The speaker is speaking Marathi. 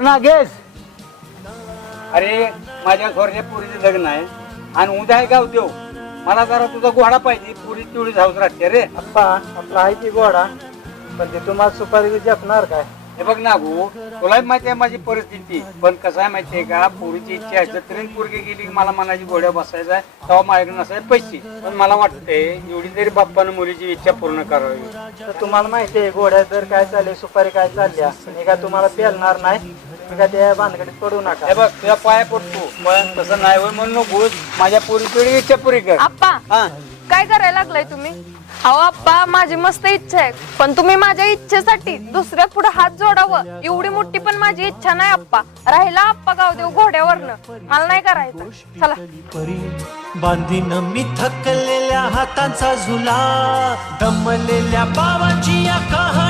नागेश, अरे माझ्या थोरच्या पुरीचं लग्न आहे आणि उद्या आहे गाव देव. मला जरा तुझा घोडा पाहिजे. पुरी तेवढी धावत राहते रे. अप्पा आपला आहे की घोडा, पण ते तुम्हाला सुपारी जपणार काय? हे बघ नागू, तुलाही माहिती आहे माझी परिस्थिती, पण कसं आहे माहितीये का, पोरीची इच्छा आहे. जत्रेन पोरगी गेली की मला मनाची घोड्या बसायचा आहे, तेव्हा माझ्याकडे नसायचे पैसे. पण मला वाटतंय एवढी तरी बाप्पानं मुलीची इच्छा पूर्ण करावी. तर तुम्हाला माहिती आहे घोड्या जर काय चालले, सुपारी काय चालल्या, मी काय तुम्हाला पेलणार नाही. मी काय त्या भानगडीत पडू नका. हे बघ तुझ्या पाया पडतो, पण तसं नाही होय म्हणून नको. माझ्या पोरीची इच्छा पुरी कर. आप्पा हा, काय करायला लागलाय तुम्ही? अहो आप्पा, माझी मस्त इच्छा आहे, पण तुम्ही माझ्या इच्छेसाठी दुसऱ्या पुढे हात जोडावं एवढी मोठी पण माझी इच्छा नाही आप्पा. राहिला आप्पा गावदेव घोड्यावरनं, मला नाही करायचं. चला. बांधीन मी थकलेल्या हातांचा झुला, दमलेल्या बाबांची या कहाणी